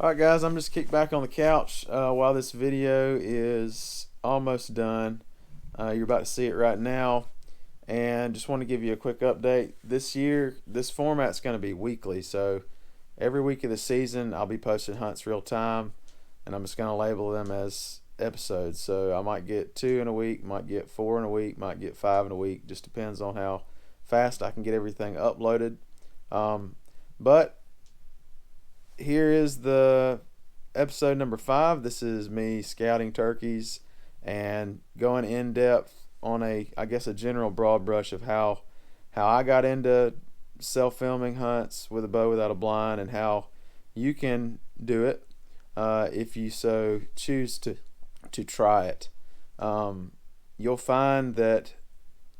Alright guys, I'm just kicked back on the couch while this video is almost done. You're about to see it right now, and just want to give you a quick update. This year, this format's going to be weekly, so every week of the season I'll be posting hunts real time, and I'm just going to label them as episodes. So I might get 2 in a week, might get 4 in a week, might get 5 in a week, just depends on how fast I can get everything uploaded. But here is the episode number 5. This is me scouting turkeys and going in depth on a general broad brush of how I got into self-filming hunts with a bow without a blind, and how you can do it if you so choose to try it. You'll find that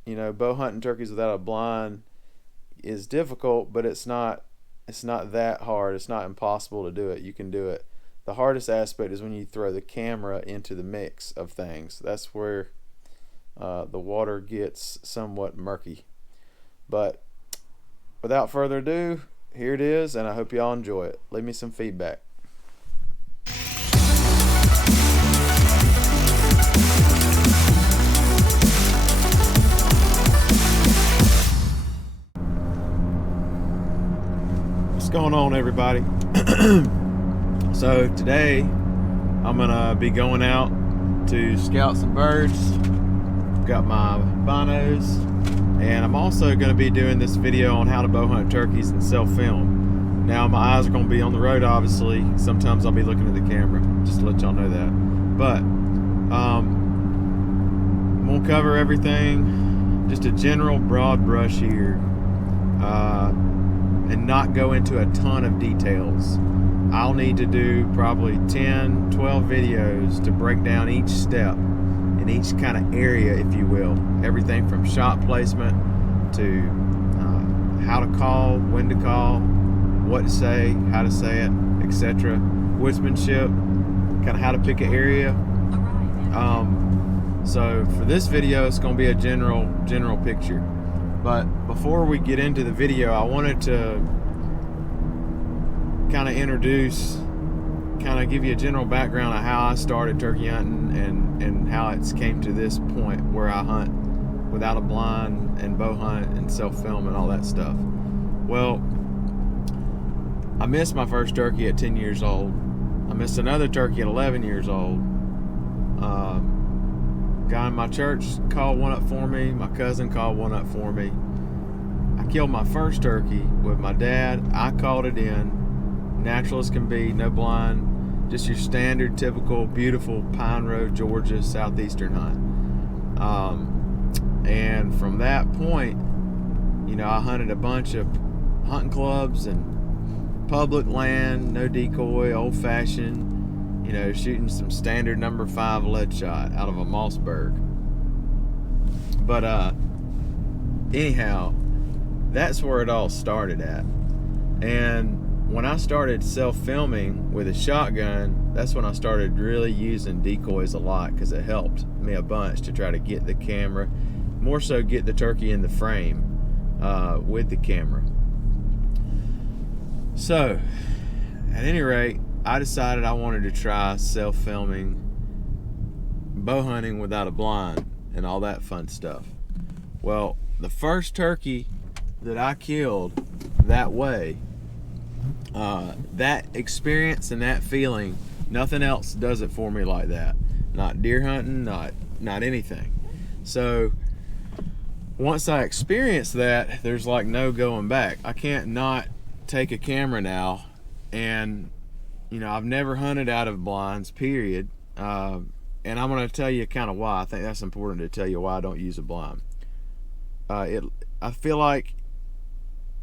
bow hunting turkeys without a blind is difficult, but it's not that hard. It's not impossible to do it. You can do it. The hardest aspect is when you throw the camera into the mix of things. That's where the water gets somewhat murky. But without further ado, here it is, and I hope y'all enjoy it. Leave me some feedback. What's going on, everybody? So today I'm gonna be going out to scout some birds. Got my binos, and I'm also gonna be doing this video on how to bow hunt turkeys and self-film. Now my eyes are gonna be on the road, obviously. Sometimes I'll be looking at the camera, just to let y'all know that. But I'm gonna cover everything, just a general broad brush here, and not go into a ton of details. I'll need to do probably 10, 12 videos to break down each step in each kind of area, if you will. Everything from shot placement to how to call, when to call, what to say, how to say it, etc. Woodsmanship, kind of how to pick an area. So for this video, it's going to be a general picture. But before we get into the video, I wanted to kind of give you a general background of how I started turkey hunting and how it's came to this point where I hunt without a blind and bow hunt and self-film and all that stuff. Well, I missed my first turkey at 10 years old. I missed another turkey at 11 years old. Guy in my church called one up for me. My cousin called one up for me. I killed my first turkey with my dad. I called it in. Natural as can be, no blind, just your standard, typical, beautiful Pine Road, Georgia, southeastern hunt. And from that point, I hunted a bunch of hunting clubs and public land, no decoy, old-fashioned, shooting some standard number 5 lead shot out of a Mossberg. But anyhow, that's where it all started at. And when I started self-filming with a shotgun, that's when I started really using decoys a lot, because it helped me a bunch to try to get the camera, more so get the turkey in the frame with the camera. So, at any rate, I decided I wanted to try self-filming, bow hunting without a blind, and all that fun stuff. Well, the first turkey that I killed that way, that experience and that feeling, nothing else does it for me like that. Not deer hunting, not anything. So once I experienced that, there's like no going back. I can't not take a camera now, and I've never hunted out of blinds, period. And I'm going to tell you kind of why. I think that's important to tell you why I don't use a blind. I feel like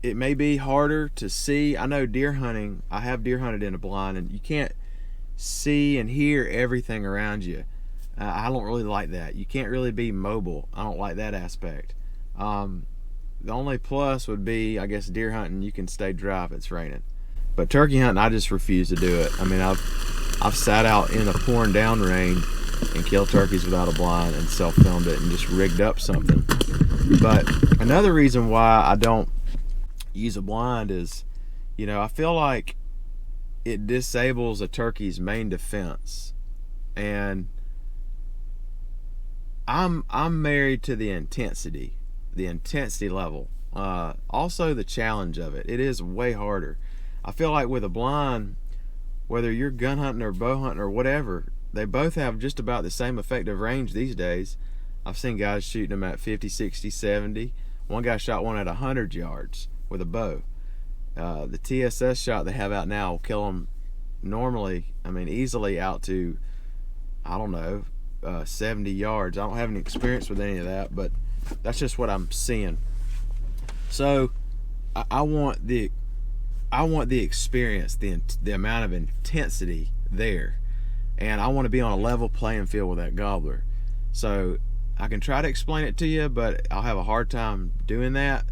it may be harder to see. I know deer hunting, I have deer hunted in a blind, and you can't see and hear everything around you. I don't really like that. You can't really be mobile. I don't like that aspect. The only plus would be, I guess, deer hunting, you can stay dry if it's raining. But turkey hunting, I just refuse to do it. I mean, I've sat out in a pouring down rain and killed turkeys without a blind and self-filmed it and just rigged up something. But another reason why I don't use a blind is, I feel like it disables a turkey's main defense. And I'm married to the intensity level. Also the challenge of it. It is way harder. I feel like with a blind, whether you're gun hunting or bow hunting or whatever, they both have just about the same effective range these days. I've seen guys shooting them at 50, 60, 70. One guy shot one at 100 yards with a bow. The TSS shot they have out now will kill them normally, I mean, easily out to, I don't know, 70 yards. I don't have any experience with any of that, but that's just what I'm seeing. So I want the experience, the amount of intensity there, and I want to be on a level playing field with that gobbler. So I can try to explain it to you, but I'll have a hard time doing that,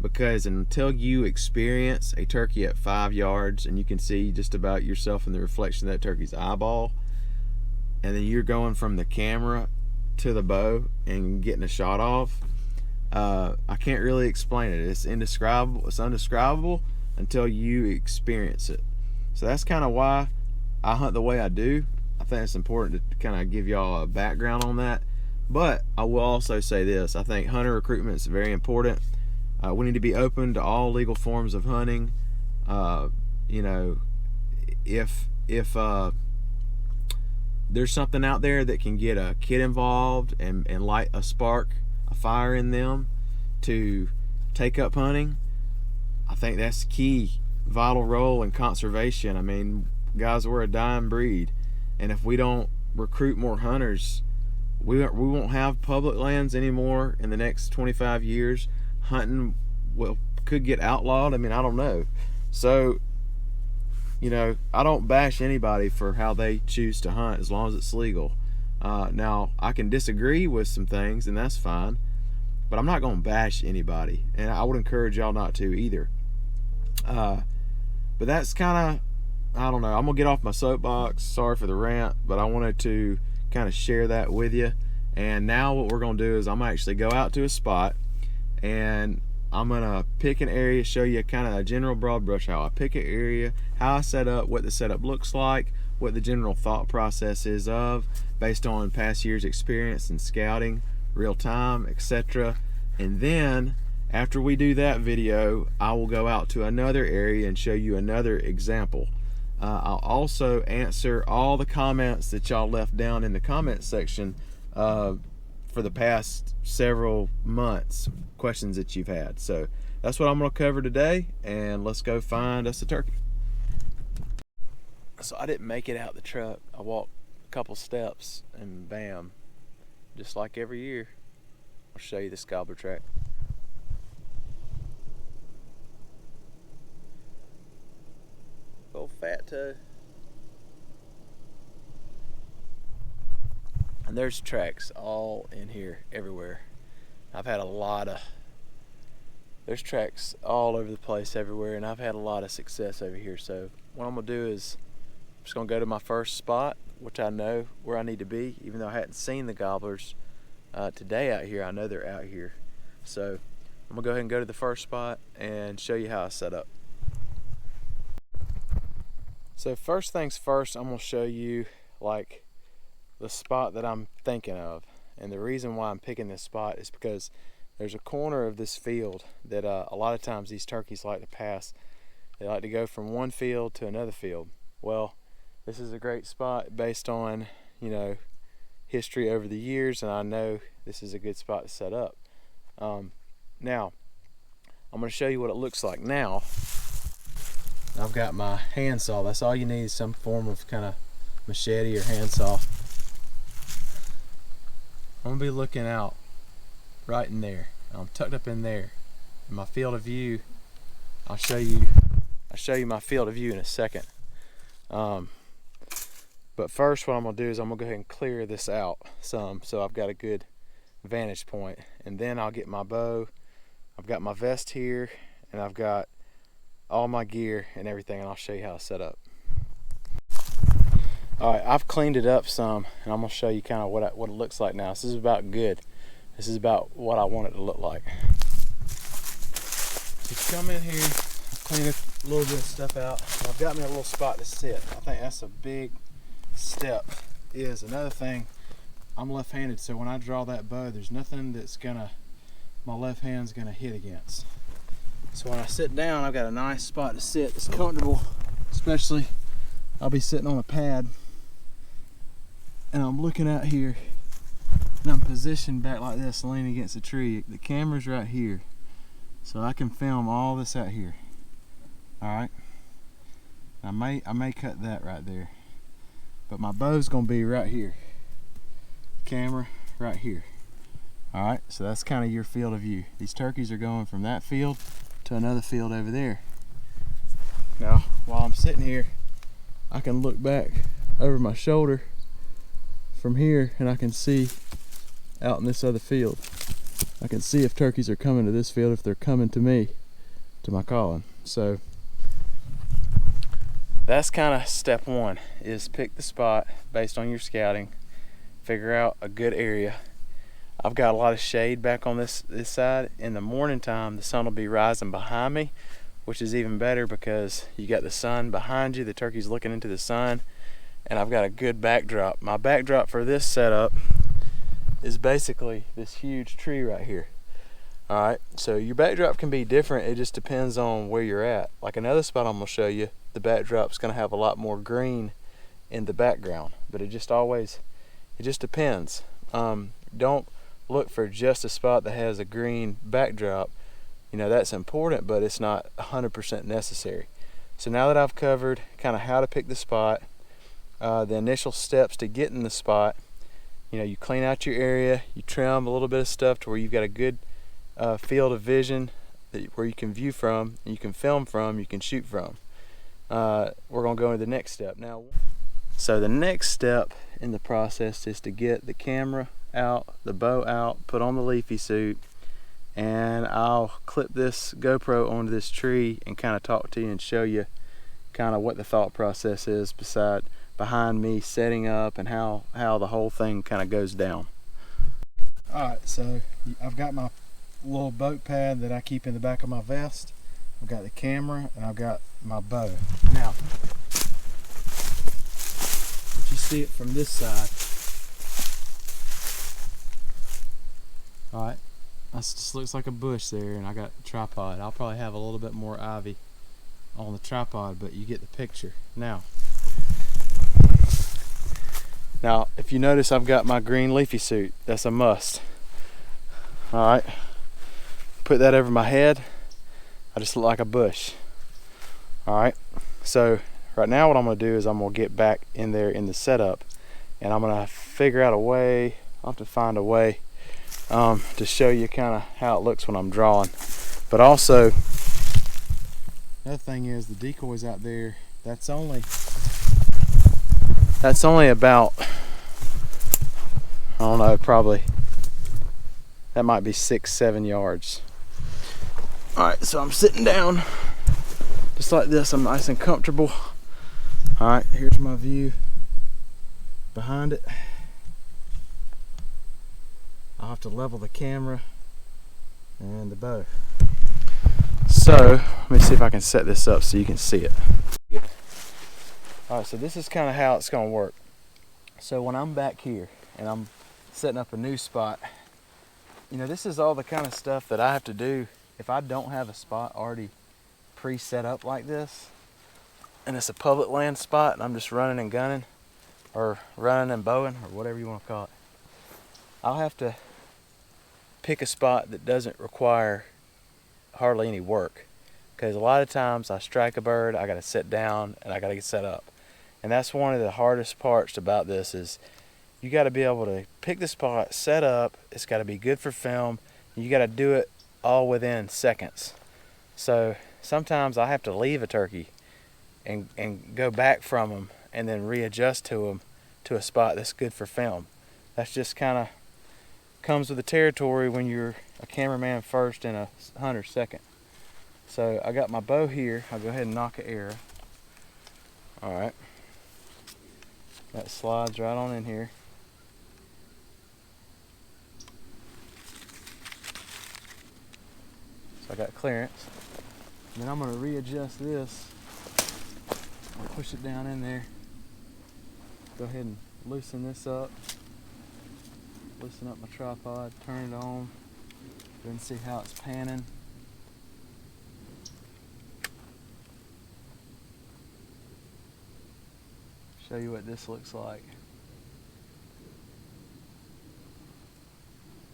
because until you experience a turkey at 5 yards and you can see just about yourself in the reflection of that turkey's eyeball, and then you're going from the camera to the bow and getting a shot off, I can't really explain it. It's indescribable. It's undescribable until you experience it. So that's kind of why I hunt the way I do. I think it's important to kind of give y'all a background on that. But I will also say this: I think hunter recruitment is very important. We need to be open to all legal forms of hunting. You know, if there's something out there that can get a kid involved and light a spark, a fire in them to take up hunting, I think that's key, vital role in conservation. I mean, guys, we're a dying breed, and if we don't recruit more hunters, we won't have public lands anymore in the next 25 years. Hunting could get outlawed. I mean, I don't know. So, you know, I don't bash anybody for how they choose to hunt as long as it's legal. Now, I can disagree with some things, and that's fine, but I'm not going to bash anybody, and I would encourage y'all not to either. But that's kind of, I don't know, I'm going to get off my soapbox. Sorry for the rant, but I wanted to kind of share that with you. And now what we're going to do is I'm going to actually go out to a spot, and I'm going to pick an area, show you kind of a general broad brush how I pick an area, how I set up, what the setup looks like, what the general thought process is of, based on past years' experience in scouting, real time, etc. And then after we do that video, I will go out to another area and show you another example. I'll also answer all the comments that y'all left down in the comment section for the past several months, questions that you've had. So that's what I'm going to cover today, and let's go find us a turkey. So I didn't make it out the truck. I walked a couple steps and bam, just like every year, I'll show you this gobbler track. Old fat toe. And there's tracks all in here, everywhere. I've had a lot of, there's tracks all over the place everywhere, and I've had a lot of success over here. So what I'm gonna do is I'm just gonna go to my first spot, which I know where I need to be, even though I hadn't seen the gobblers today out here. I know they're out here. So I'm gonna go ahead and go to the first spot and show you how I set up. So first things first, I'm gonna show you like the spot that I'm thinking of. And the reason why I'm picking this spot is because there's a corner of this field that a lot of times these turkeys like to pass. They like to go from one field to another field. Well, this is a great spot based on, you know, history over the years, and I know this is a good spot to set up. Now, I'm going to show you what it looks like now. I've got my handsaw. That's all you need, is some form of kind of machete or handsaw. I'm gonna be looking out right in there. I'm tucked up in there. In my field of view, I'll show you my field of view in a second. But first what I'm gonna do is I'm gonna go ahead and clear this out some, so I've got a good vantage point. And then I'll get my bow. I've got my vest here, and I've got all my gear and everything, and I'll show you how to set up. Alright, I've cleaned it up some, and I'm going to show you kind of what it looks like now. This is about good. This is about what I want it to look like. So you come in here, a little bit of stuff out. I've got me a little spot to sit. I think that's a big step. Is another thing, I'm left-handed, so when I draw that bow, there's nothing that's my left hand's gonna hit against. So when I sit down, I've got a nice spot to sit. It's comfortable, especially I'll be sitting on a pad and I'm looking out here and I'm positioned back like this, leaning against a tree. The camera's right here, so I can film all this out here. All right, I may cut that right there, but my bow's gonna be right here, camera right here. All right, so that's kind of your field of view. These turkeys are going from that field to another field over there. Now, while I'm sitting here, I can look back over my shoulder from here and I can see out in this other field. I can see if turkeys are coming to this field, if they're coming to me, to my calling. So that's kind of step one, is pick the spot based on your scouting, figure out a good area. I've got a lot of shade back on this side. In the morning time, the sun will be rising behind me, which is even better because you got the sun behind you, the turkey's looking into the sun, and I've got a good backdrop. My backdrop for this setup is basically this huge tree right here. All right, so your backdrop can be different. It just depends on where you're at. Like another spot I'm gonna show you, the backdrop's gonna have a lot more green in the background, but it just depends. Don't look for just a spot that has a green backdrop. You know, that's important, but it's not 100% necessary. So now that I've covered kind of how to pick the spot, the initial steps to get in the spot, you know, you clean out your area, you trim a little bit of stuff to where you've got a good field of vision where you can view from, you can film from, you can shoot from. We're gonna go into the next step now. So the next step in the process is to get the camera out, the bow out, put on the leafy suit, and I'll clip this GoPro onto this tree and kind of talk to you and show you kind of what the thought process is behind me setting up and how the whole thing kind of goes down. Alright, so I've got my little boat pad that I keep in the back of my vest. I've got the camera and I've got my bow. Now, if you see it from this side, alright, that just looks like a bush there, and I got a tripod. I'll probably have a little bit more ivy on the tripod, but you get the picture. Now, if you notice, I've got my green leafy suit. That's a must. Alright, put that over my head. I just look like a bush. Alright, so right now what I'm going to do is I'm going to get back in there in the setup, and I'm going to figure out a way, I'll have to find a way to show you kind of how it looks when I'm drawing. But also, another thing is the decoys out there, that's only about, I don't know, probably that might be 6-7 yards. Alright, so I'm sitting down just like this. I'm nice and comfortable. Alright, here's my view behind it. I'll have to level the camera and the bow. So let me see if I can set this up so you can see it. Alright, so this is kind of how it's going to work. So when I'm back here and I'm setting up a new spot, you know, this is all the kind of stuff that I have to do if I don't have a spot already pre-set up like this, and it's a public land spot and I'm just running and gunning, or running and bowing, or whatever you want to call it. I'll have to pick a spot that doesn't require hardly any work, because a lot of times I strike a bird, I got to sit down and I got to get set up, and that's one of the hardest parts about this. Is you got to be able to pick the spot, set up, it's got to be good for film, and you got to do it all within seconds. So sometimes I have to leave a turkey and go back from them and then readjust to them to a spot that's good for film. That's just kind of comes with the territory when you're a cameraman first and a hunter second. So I got my bow here. I'll go ahead and knock an arrow. Alright, that slides right on in here. So I got clearance. Then I'm going to readjust this. I'll push it down in there. Go ahead and loosen this up. Loosen up my tripod, turn it on. Go and see how it's panning. Show you what this looks like.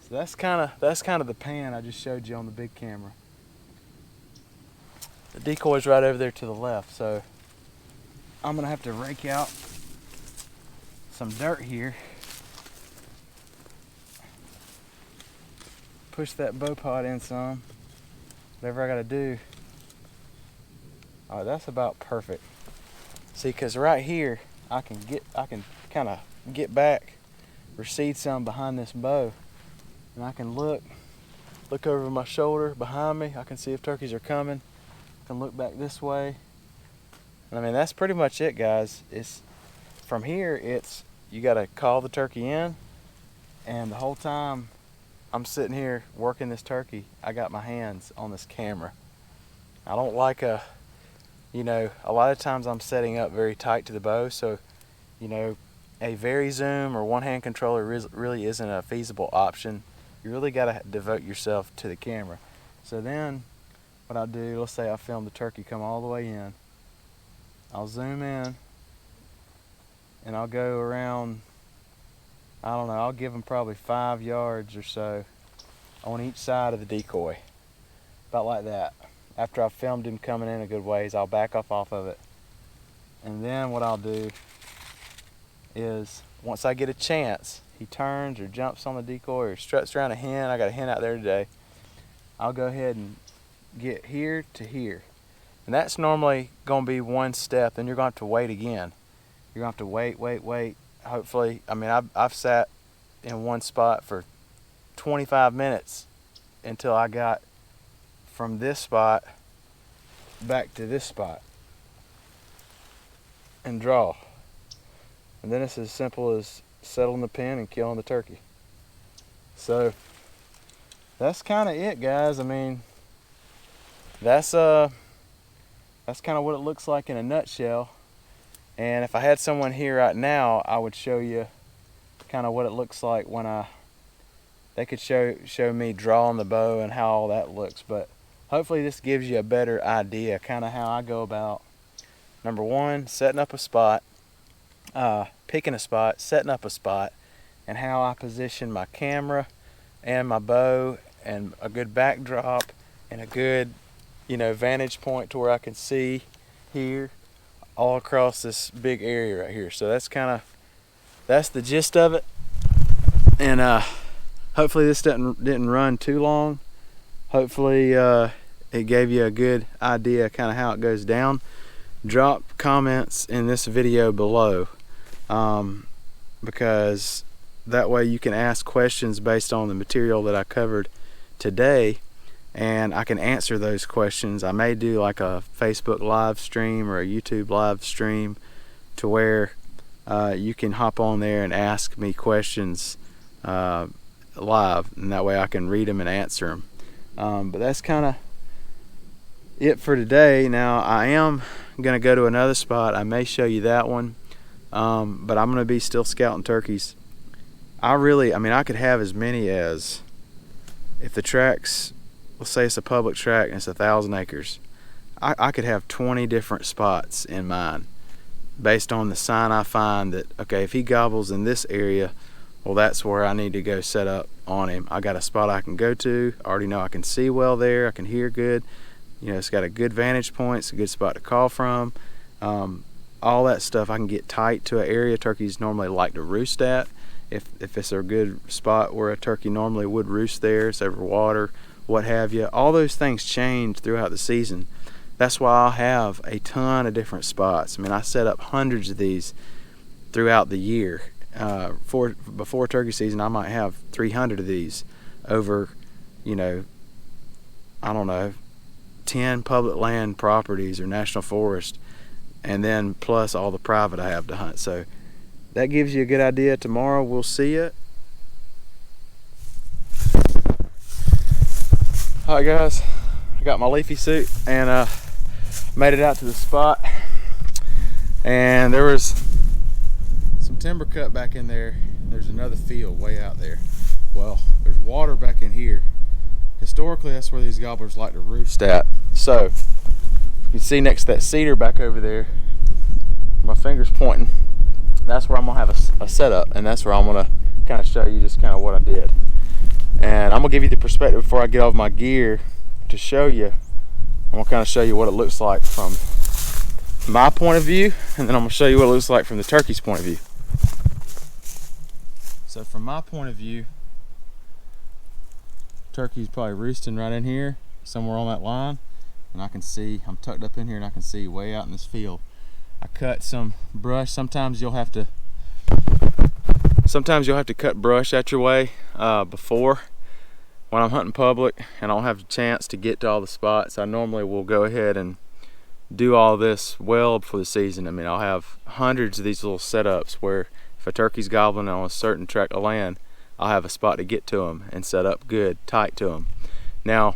So that's kind of the pan I just showed you on the big camera. The decoy's right over there to the left, so I'm gonna have to rake out some dirt here. Push that bow pod in some. Whatever I gotta do. All right, that's about perfect. See, cause right here I can kind of get back, recede some behind this bow, and I can look over my shoulder behind me. I can see if turkeys are coming. I can look back this way. And I mean, that's pretty much it, guys. It's from here. You gotta call the turkey in, and the whole time I'm sitting here working this turkey, I got my hands on this camera. I don't like a lot of times I'm setting up very tight to the bow, so a very zoom or one-hand controller really isn't a feasible option. You really got to devote yourself to the camera. So then what I'll do, let's say I film the turkey come all the way in. I'll zoom in and I'll go around, I don't know, I'll give them probably 5 yards or so on each side of the decoy. About like that. After I've filmed him coming in a good ways, I'll back off of it. And then what I'll do is, once I get a chance, he turns or jumps on the decoy or struts around a hen. I got a hen out there today. I'll go ahead and get here to here. And that's normally going to be one step. Then you're going to have to wait again. You're going to have to wait. Hopefully, I mean, I've sat in one spot for 25 minutes until I got from this spot back to this spot and draw. And then it's as simple as settling the pin and killing the turkey. So that's kind of it, guys. I mean, that's kind of what it looks like in a nutshell. And if I had someone here right now, I would show you kind of what it looks like when they could show me drawing the bow and how all that looks. But hopefully this gives you a better idea kind of how I go about, number one, setting up a spot, picking a spot, setting up a spot, and how I position my camera and my bow and a good backdrop and a good vantage point to where I can see here all across this big area right here. So that's the gist of it. And hopefully this didn't run too long. Hopefully it gave you a good idea kind of how it goes down. Drop comments in this video below, because that way you can ask questions based on the material that I covered today, and I can answer those questions. I may do like a Facebook live stream or a YouTube live stream to where you can hop on there and ask me questions live, and that way I can read them and answer them. But that's kind of it for today. Now I am going to go to another spot. I may show you that one, but I'm going to be still scouting turkeys. I could have as many as, if the track's, let's say it's a public track and it's 1,000 acres, I could have 20 different spots in mind based on the sign I find that, okay, if he gobbles in this area, well, that's where I need to go set up on him. I got a spot I can go to. I already know I can see well there. I can hear good. It's got a good vantage point. It's a good spot to call from. All that stuff, I can get tight to an area turkeys normally like to roost at. If it's a good spot where a turkey normally would roost there, it's over water, what have you. All those things change throughout the season. That's why I'll have a ton of different spots. I mean, I set up hundreds of these throughout the year. Before turkey season, I might have 300 of these over, I don't know, 10 public land properties or national forest, and then plus all the private I have to hunt. So that gives you a good idea. Tomorrow we'll see you. Alright guys, I got my leafy suit and made it out to the spot. And there was some timber cut back in there. There's another field way out there. Well, there's water back in here. Historically, that's where these gobblers like to roost at. So you can see next to that cedar back over there, my finger's pointing. That's where I'm gonna have a setup, and that's where I'm gonna kind of show you just kind of what I did. And I'm gonna give you the perspective before I get off my gear to show you. I'm gonna kind of show you what it looks like from my point of view, and then I'm gonna show you what it looks like from the turkey's point of view. So from my point of view, turkey's probably roosting right in here, somewhere on that line, and I can see, I'm tucked up in here and I can see way out in this field. I cut some brush. Sometimes you'll have to cut brush out your way before when I'm hunting public and I don't have a chance to get to all the spots. I normally will go ahead and do all this well before the season. I mean, I'll have hundreds of these little setups where if a turkey's gobbling on a certain tract of land, I'll have a spot to get to them and set up good, tight to them. Now,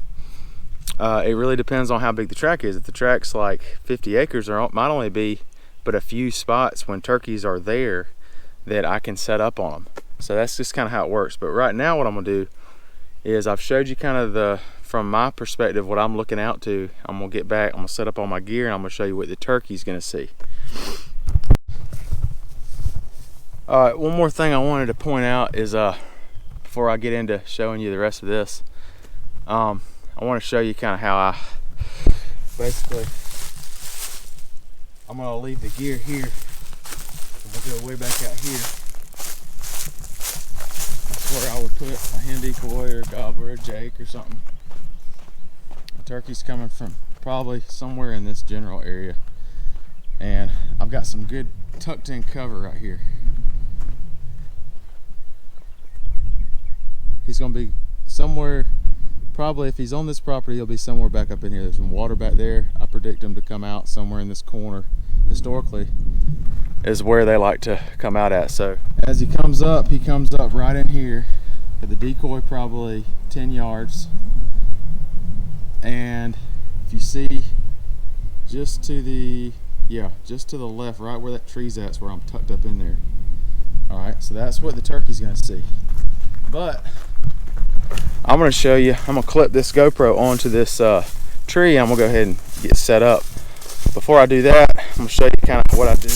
it really depends on how big the tract is. If the tract's like 50 acres, there might only be but a few spots when turkeys are there that I can set up on them. So that's just kind of how it works. But right now what I'm gonna do is I've showed you kind of from my perspective, what I'm looking out to. I'm gonna get back, I'm gonna set up all my gear, and I'm gonna show you what the turkey's gonna see. All right, one more thing I wanted to point out is before I get into showing you the rest of this, I want to show you kind of how I basically, I'm gonna leave the gear here. I'm gonna go way back out here. That's where I would put a hen decoy or a gobbler or a jake or something. The turkey's coming from probably somewhere in this general area, and I've got some good tucked in cover right here. He's gonna be somewhere, probably if he's on this property, he'll be somewhere back up in here. There's some water back there. I predict him to come out somewhere in this corner. Historically is where they like to come out at. So as he comes up right in here at the decoy, probably 10 yards. And if you see just to the left, right where that tree's at, is where I'm tucked up in there. All right, so that's what the turkey's gonna see. But I'm gonna show you, I'm gonna clip this GoPro onto this tree. I'm gonna go ahead and get set up. Before I do that, I'm gonna show you kind of what I do.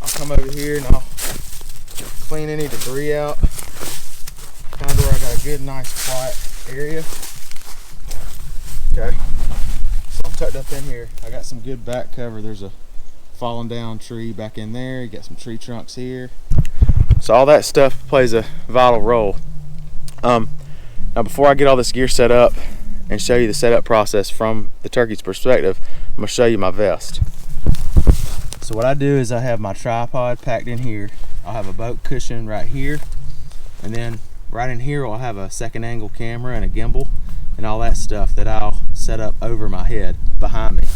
I'll come over here and I'll clean any debris out. Kind of where I got a good, nice, quiet area. Okay, so I'm tucked up in here. I got some good back cover. There's a fallen down tree back in there. You got some tree trunks here. So all that stuff plays a vital role. Now before I get all this gear set up and show you the setup process from the turkey's perspective, I'm going to show you my vest. So what I do is I have my tripod packed in here. I'll have a boat cushion right here, and then right in here I'll have a second angle camera and a gimbal and all that stuff that I'll set up over my head behind me.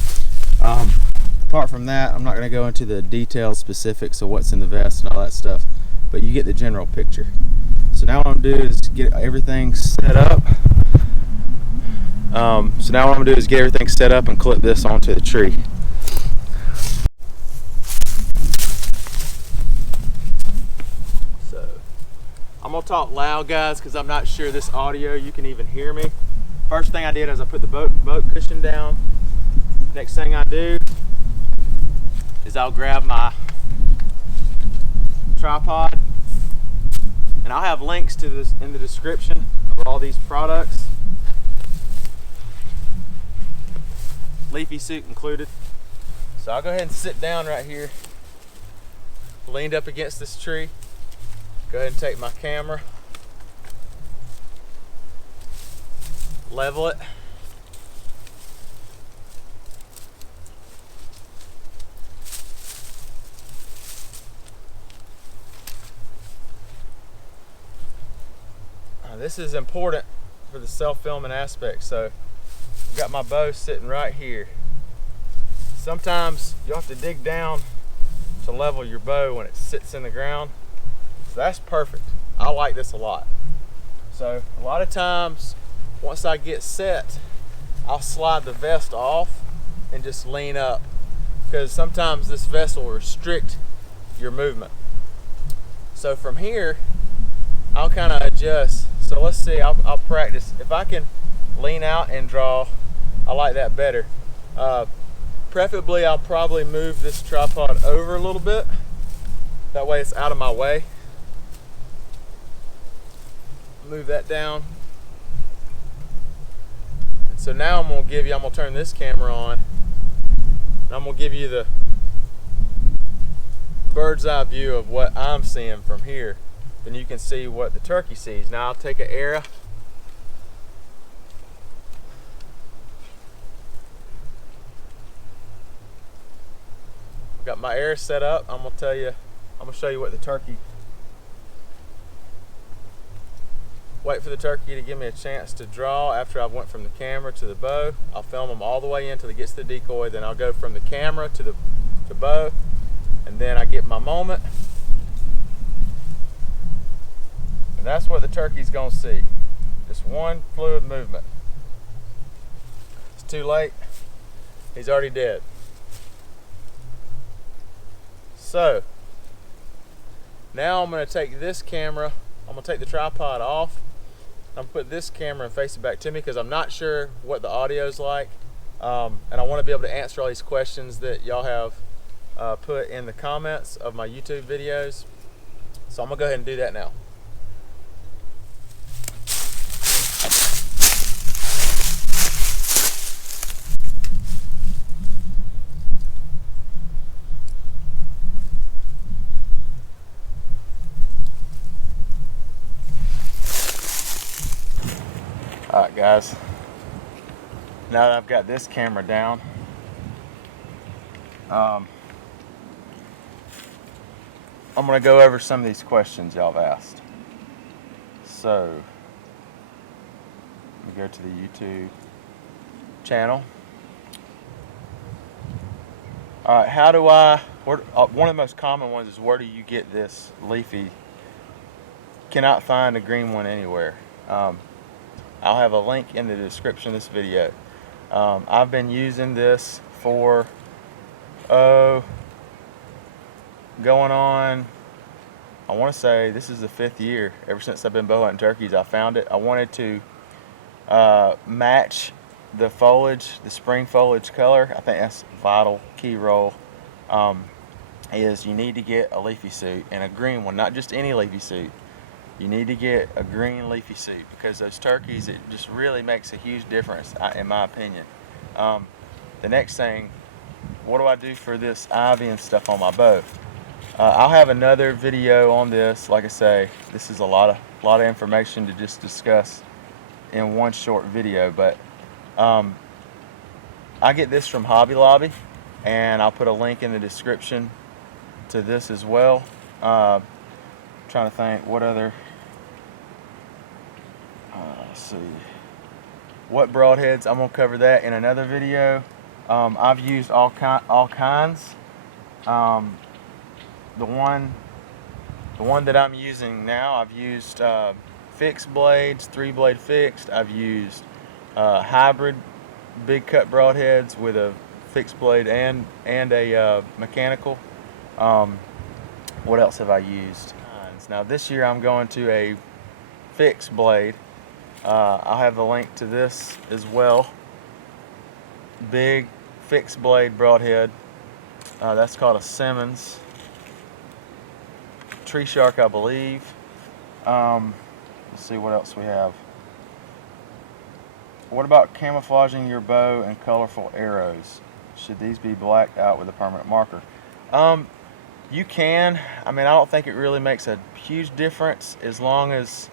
Apart from that, I'm not going to go into the detailed specifics of what's in the vest and all that stuff, but you get the general picture. So now what I'm going to do is get everything set up. And clip this onto the tree. So I'm going to talk loud, guys, because I'm not sure this audio you can even hear me. First thing I did is I put the boat cushion down. Next thing I do is I'll grab my tripod, and I'll have links to this in the description of all these products, leafy suit included. So I'll go ahead and sit down right here, leaned up against this tree. Go ahead and take my camera, level it, this is important for the self-filming aspect. So I've got my bow sitting right here. Sometimes you'll have to dig down to level your bow when it sits in the ground. So that's perfect. I like this a lot. So a lot of times once I get set, I'll slide the vest off and just lean up, because sometimes this vest will restrict your movement. So from here, I'll kind of adjust. So let's see, I'll practice. If I can lean out and draw, I like that better. Preferably, I'll probably move this tripod over a little bit. That way it's out of my way. Move that down. And so now I'm gonna turn this camera on, and I'm gonna give you the bird's eye view of what I'm seeing from here. Then you can see what the turkey sees. Now I'll take an arrow. Got my arrow set up. I'm gonna show you what the turkey. Wait for the turkey to give me a chance to draw after I've went from the camera to the bow. I'll film them all the way in until it gets to the decoy. Then I'll go from the camera to the bow, and then I get my moment. And that's what the turkey's gonna see. Just one fluid movement. It's too late. He's already dead. So now I'm going to take this camera, I'm going to take the tripod off, I'm going to put this camera and face it back to me, because I'm not sure what the audio is like, and I want to be able to answer all these questions that y'all have put in the comments of my YouTube videos. So I'm going to go ahead and do that now. Alright guys, now that I've got this camera down, I'm going to go over some of these questions y'all have asked. So, let me go to the YouTube channel. Alright, one of the most common ones is, where do you get this leafy? Cannot find a green one anywhere. I'll have a link in the description of this video. I've been using this for going on, I want to say this is the 5th year. Ever since I've been bow hunting turkeys, I found it. I wanted to match the foliage, the spring foliage color. I think that's a vital key role. Is you need to get a leafy suit, and a green one, not just any leafy suit. You need to get a green leafy suit, because those turkeys, it just really makes a huge difference, in my opinion. The next thing, what do I do for this ivy and stuff on my bow? I'll have another video on this. Like I say, this is a lot of information to just discuss in one short video. But I get this from Hobby Lobby, and I'll put a link in the description to this as well. Trying to think what other. Let's see. What broadheads? I'm gonna cover that in another video. I've used all kinds. The one that I'm using now, I've used fixed blades, 3-blade fixed. I've used hybrid big cut broadheads with a fixed blade and a mechanical. What else have I used? Now this year I'm going to a fixed blade. I'll have a link to this as well. Big fixed blade broadhead. That's called a Simmons. Tree Shark, I believe. Let's see what else we have. What about camouflaging your bow and colorful arrows? Should these be blacked out with a permanent marker? You can. I mean, I don't think it really makes a huge difference, as long as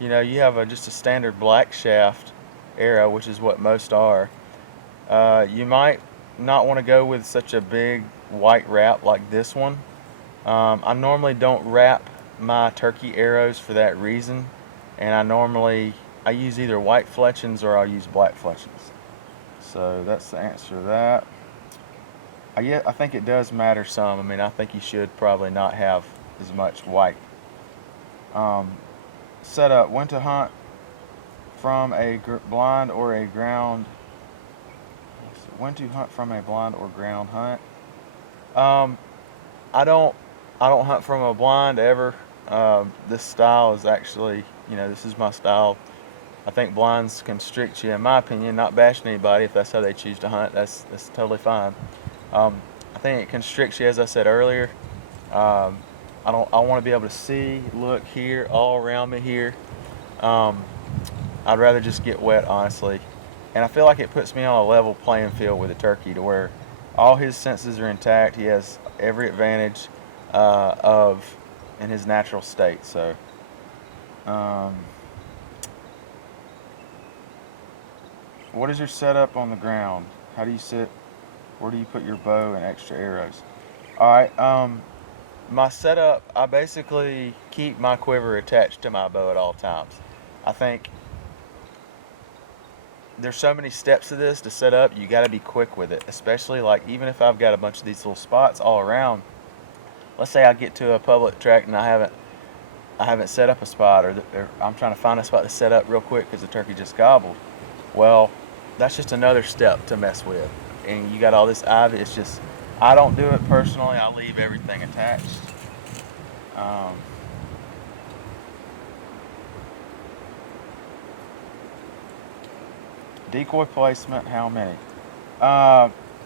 you have just a standard black shaft arrow, which is what most are. You might not want to go with such a big white wrap like this one. I normally don't wrap my turkey arrows for that reason, and I use either white fletchings or I'll use black fletchings. So that's the answer to that. I think it does matter some. I mean, I think you should probably not have as much white. Setup: when to hunt from a blind or a ground When to hunt from a blind or ground hunt? I don't hunt from a blind ever. This style is actually, this is my style. I think blinds constrict you, in my opinion. Not bashing anybody. If that's how they choose to hunt, that's totally fine. I think it constricts you, as I said earlier. Um, I want to be able to see, look, hear all around me here. Um, I'd rather just get wet, honestly. And I feel like it puts me on a level playing field with a turkey to where all his senses are intact. He has every advantage of in his natural state. So, what is your setup on the ground? How do you sit? Where do you put your bow and extra arrows? All right. My setup, I basically keep my quiver attached to my bow at all times. I think there's so many steps to this to set up. You got to be quick with it, especially like even if I've got a bunch of these little spots all around. Let's say I get to a public track and I haven't set up a spot, or I'm trying to find a spot to set up real quick because the turkey just gobbled. Well, that's just another step to mess with, and you got all this ivy. It's just I don't do it personally. I leave everything attached. Decoy placement, how many?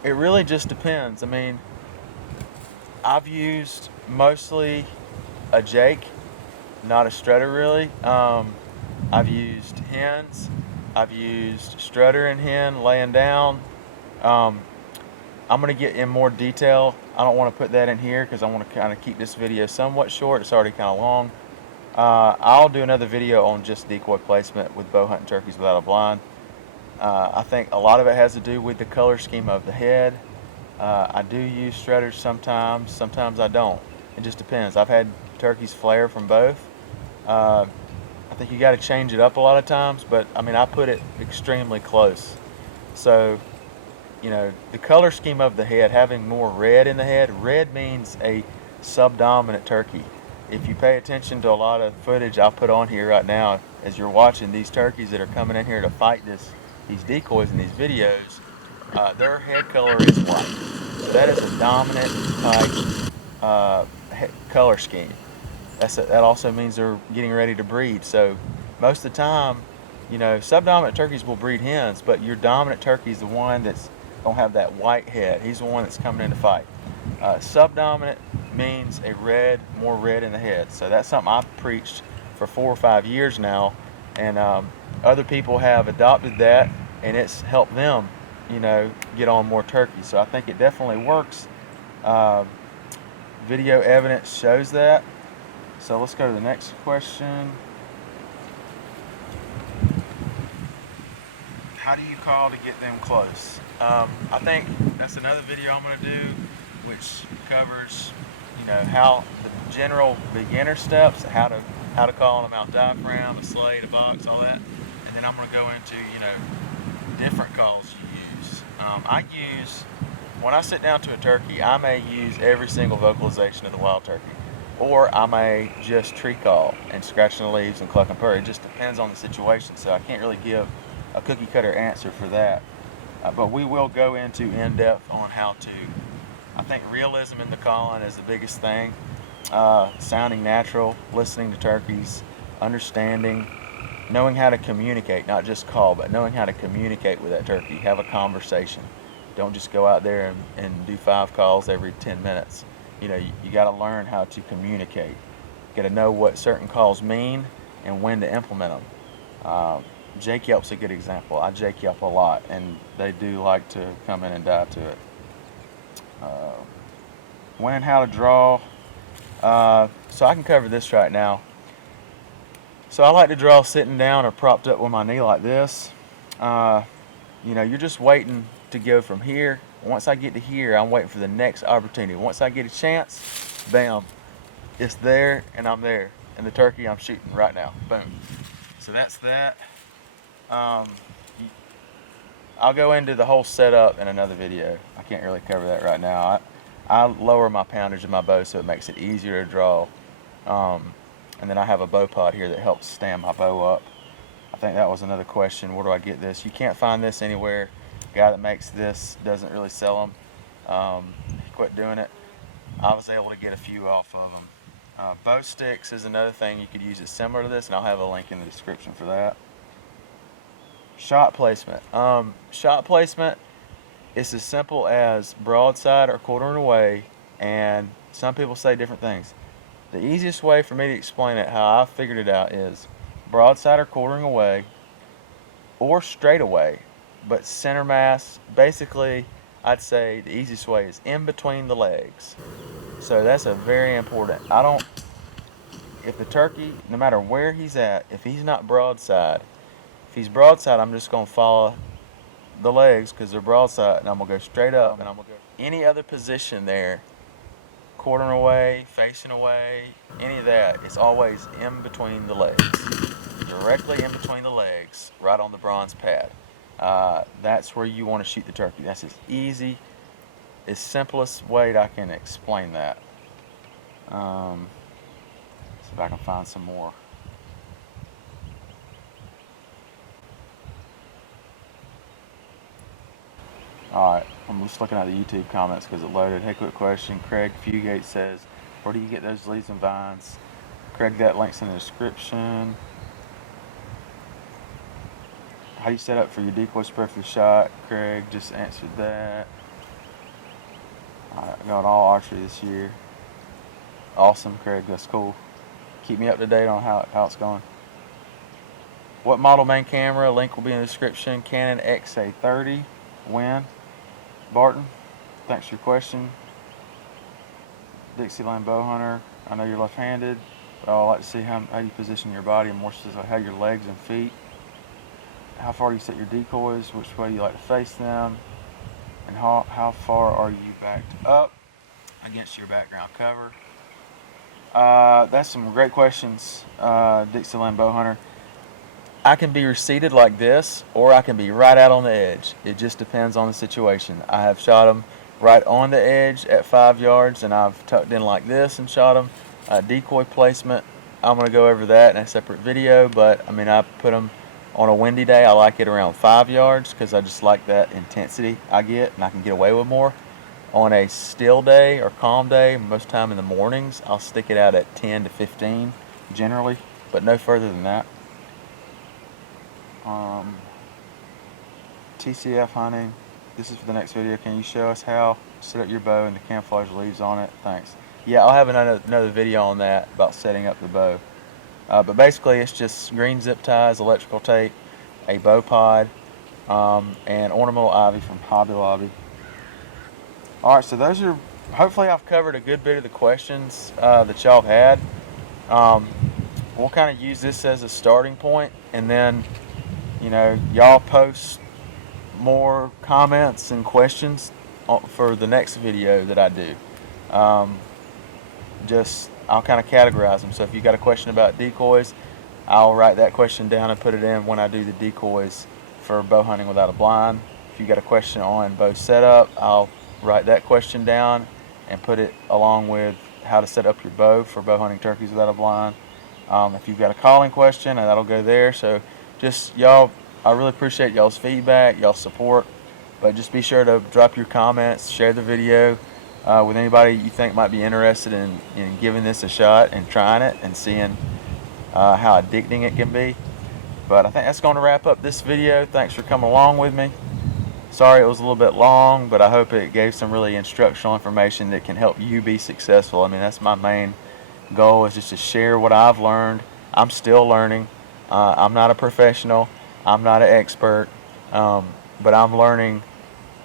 It really just depends. I mean, I've used mostly a Jake, not a strutter really. I've used hens. I've used strutter and hen laying down. Um, I'm going to get in more detail. I don't want to put that in here because I want to kind of keep this video somewhat short. It's already kind of long. I'll do another video on just decoy placement with bow hunting turkeys without a blind. I think a lot of it has to do with the color scheme of the head. I do use strutters sometimes. Sometimes I don't. It just depends. I've had turkeys flare from both. I think you got to change it up a lot of times, but I mean I put it extremely close. So, the color scheme of the head, having more red in the head, red means a subdominant turkey. If you pay attention to a lot of footage I'll put on here right now, as you're watching these turkeys that are coming in here to fight these decoys in these videos, their head color is white. So that is a dominant type color scheme. That also means they're getting ready to breed. So most of the time, subdominant turkeys will breed hens, but your dominant turkey is the one that's don't have that white head. He's the one that's coming in to fight. Subdominant means more red in the head. So that's something I've preached for 4 or 5 years now, and other people have adopted that, and it's helped them, get on more turkeys. So I think it definitely works. Video evidence shows that. So let's go to the next question. How do you call to get them close? I think that's another video I'm going to do, which covers, how the general beginner steps, how to call on a mount diaphragm, a slate, a box, all that, and then I'm going to go into, different calls you use. When I sit down to a turkey, I may use every single vocalization of the wild turkey, or I may just tree call and scratching the leaves and cluck and purr. It just depends on the situation, so I can't really give a cookie cutter answer for that. But we will go into in-depth on how to. I think realism in the calling is the biggest thing. Sounding natural, listening to turkeys, understanding, knowing how to communicate, not just call, but knowing how to communicate with that turkey, have a conversation. Don't just go out there and do 5 calls every 10 minutes. You got to learn how to communicate. You got to know what certain calls mean and when to implement them. Jake Yelp's a good example. I Jake Yelp a lot, and they do like to come in and die to it. When and how to draw. So I can cover this right now. So I like to draw sitting down or propped up with my knee like this. You're just waiting to go from here. Once I get to here, I'm waiting for the next opportunity. Once I get a chance, bam, it's there and I'm there. And the turkey I'm shooting right now. Boom. So that's that. I'll go into the whole setup in another video. I can't really cover that right now. I lower my poundage of my bow so it makes it easier to draw. And then I have a bow pod here that helps stand my bow up. I think that was another question. Where do I get this? You can't find this anywhere. guy that makes this doesn't really sell them. He quit doing it. I was able to get a few off of them. Bow sticks is another thing you could use. It's similar to this, and I'll have a link in the description for that. Shot placement. Shot placement is as simple as broadside or quartering away, and some people say different things. The easiest way for me to explain it, how I figured it out, is broadside or quartering away, or straight away, but center mass. Basically, I'd say the easiest way is in between the legs. So that's a very important. If the turkey, no matter where he's at, if he's not broadside, if he's broadside, I'm just going to follow the legs because they're broadside, and I'm going to go straight up, and I'm going to go any other position there, quartering away, facing away, any of that, it's always in between the legs. Directly in between the legs, right on the bronze pad. That's where you want to shoot the turkey. That's as easy, as simplest way that I can explain that. See if I can find some more. Alright, I'm just looking at the YouTube comments because it loaded. Hey, quick question. Craig Fugate says, where do you get those leaves and vines? Craig, that link's in the description. How do you set up for your decoy spray for your shot? Craig just answered that. Alright, I got all archery this year. Awesome, Craig, that's cool. Keep me up to date on how it's going. What model main camera? Link will be in the description. Canon XA30. When? Barton, thanks for your question. Dixieland Bowhunter, I know you're left-handed, but I would like to see how you position your body, and more specifically how your legs and feet. How far do you set your decoys? Which way do you like to face them? And how far are you backed up against your background cover? That's some great questions, Dixieland Bowhunter. I can be receded like this, or I can be right out on the edge. It just depends on the situation. I have shot them right on the edge at 5 yards, and I've tucked in like this and shot them. Decoy placement, I'm going to go over that in a separate video, but I mean, I put them on a windy day. I like it around 5 yards because I just like that intensity I get, and I can get away with more. On a still day or calm day, most time in the mornings, I'll stick it out at 10 to 15 generally, but no further than that. TCF hunting, this is for the next video. Can you show us how to set up your bow and the camouflage leaves on it? Thanks. Yeah, I'll have another video on that about setting up the bow. But basically it's just green zip ties, electrical tape, a bow pod, and ornamental ivy from Hobby Lobby. Alright, so those are, hopefully I've covered a good bit of the questions that y'all have had. We'll kind of use this as a starting point, and then y'all post more comments and questions for the next video that I do. I'll kind of categorize them. So if you got a question about decoys, I'll write that question down and put it in when I do the decoys for bow hunting without a blind. If you got a question on bow setup, I'll write that question down and put it along with how to set up your bow for bow hunting turkeys without a blind. If you've got a calling question, that'll go there. So just y'all, I really appreciate y'all's feedback, y'all's support, but just be sure to drop your comments, share the video with anybody you think might be interested in giving this a shot and trying it and seeing how addicting it can be. But I think that's going to wrap up this video. Thanks for coming along with me. Sorry it was a little bit long, but I hope it gave some really instructional information that can help you be successful. I mean, that's my main goal, is just to share what I've learned. I'm still learning. I'm not a professional. I'm not an expert, but I'm learning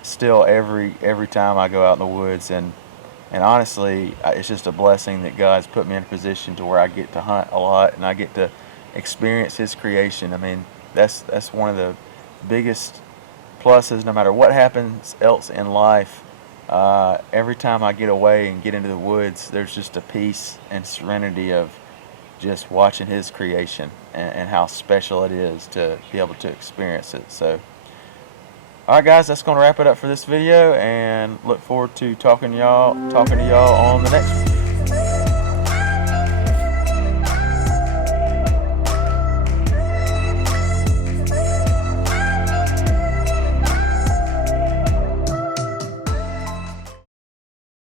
still every time I go out in the woods. And honestly, it's just a blessing that God's put me in a position to where I get to hunt a lot and I get to experience His creation. I mean, that's one of the biggest pluses. No matter what happens else in life, every time I get away and get into the woods, there's just a peace and serenity of just watching His creation and how special it is to be able to experience it. So, alright guys, that's going to wrap it up for this video, and look forward to talking to y'all on the next one.